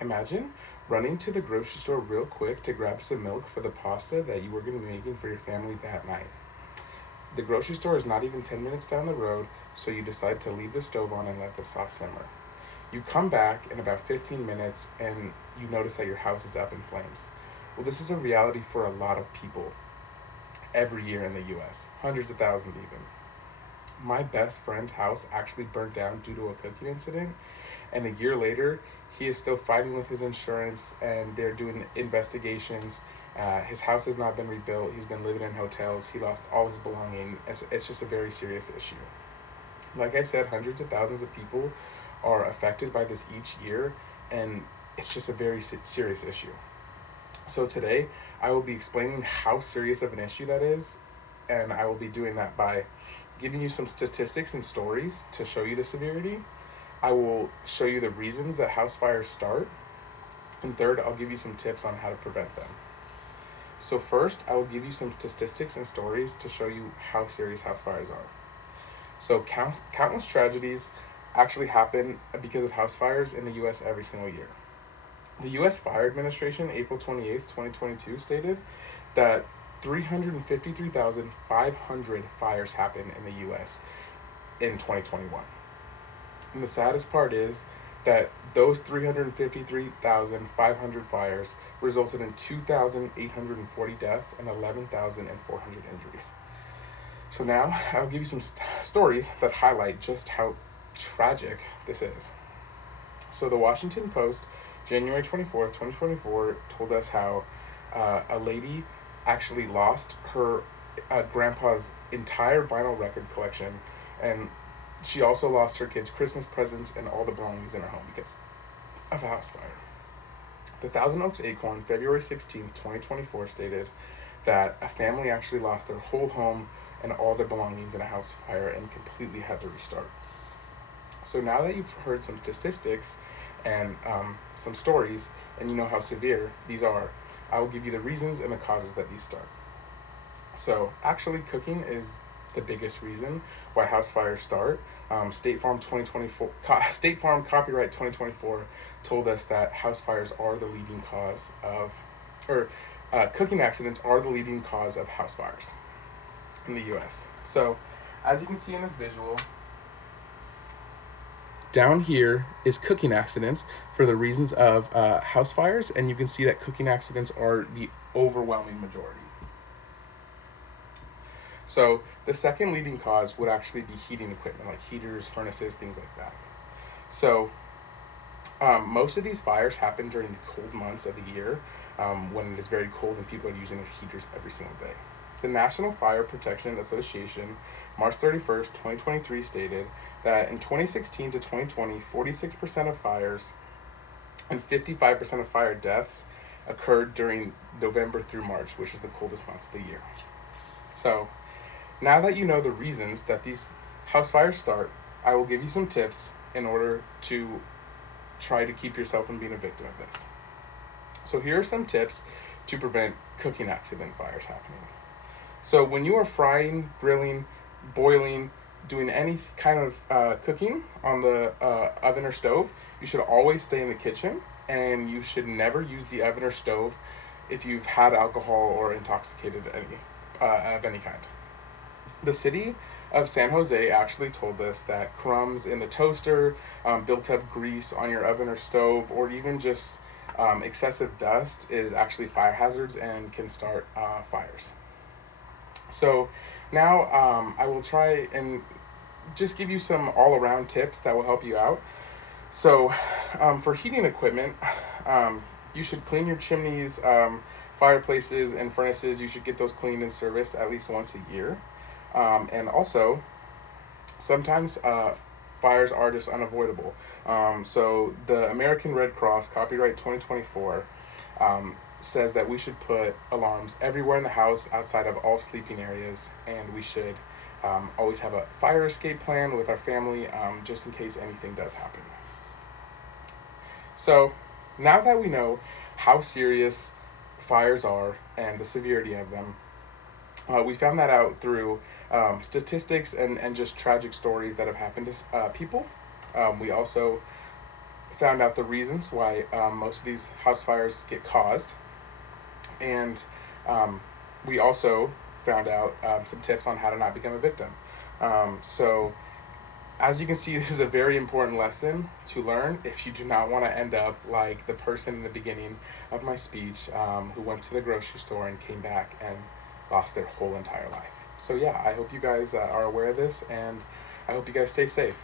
Imagine running to the grocery store real quick to grab some milk for the pasta that you were going to be making for your family that night. The grocery store is not even 10 minutes down the road, so you decide to leave the stove on and let the sauce simmer. You come back in about 15 minutes and you notice that your house is up in flames. Well, this is a reality for a lot of people every year in the US, hundreds of thousands even. My best friend's house actually burnt down due to a cooking incident, and a year later, he is still fighting with his insurance and they're doing investigations. His house has not been rebuilt. He's been living in hotels. He lost all his belongings. It's just a very serious issue. Like I said, hundreds of thousands of people are affected by this each year, and it's just a very serious issue. So today, I will be explaining how serious of an issue that is, and I will be doing that by giving you some statistics and stories to show you the severity. I will show you the reasons that house fires start, and third, I'll give you some tips on how to prevent them. So first, I will give you some statistics and stories to show you how serious house fires are. So countless tragedies actually happen because of house fires in the US every single year. The US Fire Administration, April 28th, 2022, stated that 353,500 fires happened in the US in 2021. And the saddest part is that those 353,500 fires resulted in 2,840 deaths and 11,400 injuries. So now I'll give you some stories that highlight just how tragic this is. So the Washington Post, January 24th, 2024, told us how a lady actually lost her grandpa's entire vinyl record collection, and she also lost her kids' Christmas presents and all the belongings in her home because of a house fire. The Thousand Oaks Acorn, February 16th, 2024, stated that a family actually lost their whole home and all their belongings in a house fire and completely had to restart. So now that you've heard some statistics and some stories, and you know how severe these are, I will give you the reasons and the causes that these start. So actually, cooking is the biggest reason why house fires start. State Farm Copyright 2024 told us that house fires are the leading cause of, cooking accidents are the leading cause of house fires in the U.S. So, as you can see in this visual, down here is cooking accidents for the reasons of house fires, and you can see that cooking accidents are the overwhelming majority. So the second leading cause would actually be heating equipment, like heaters, furnaces, things like that. So most of these fires happen during the cold months of the year, when it is very cold and people are using their heaters every single day. The National Fire Protection Association, March 31st, 2023, stated that in 2016 to 2020, 46% of fires and 55% of fire deaths occurred during November through March, which is the coldest months of the year. So now that you know the reasons that these house fires start, I will give you some tips in order to try to keep yourself from being a victim of this. So here are some tips to prevent cooking accident fires happening. So when you are frying, grilling, boiling, doing any kind of cooking on the oven or stove, you should always stay in the kitchen, and you should never use the oven or stove if you've had alcohol or intoxicated of any kind. The city of San Jose actually told us that crumbs in the toaster, built up grease on your oven or stove, or even just excessive dust is actually fire hazards and can start fires. So now I will try and just give you some all-around tips that will help you out. So for heating equipment, you should clean your chimneys, fireplaces, and furnaces. You should get those cleaned and serviced at least once a year. And also, sometimes fires are just unavoidable. So the American Red Cross, copyright 2024, says that we should put alarms everywhere in the house outside of all sleeping areas, and we should always have a fire escape plan with our family, just in case anything does happen. So now that we know how serious fires are and the severity of them, we found that out through statistics and just tragic stories that have happened to people. We also found out the reasons why most of these house fires get caused, and we also found out some tips on how to not become a victim. So as you can see, this is a very important lesson to learn if you do not want to end up like the person in the beginning of my speech who went to the grocery store and came back and lost their whole entire life. So yeah, I hope you guys are aware of this, and I hope you guys stay safe.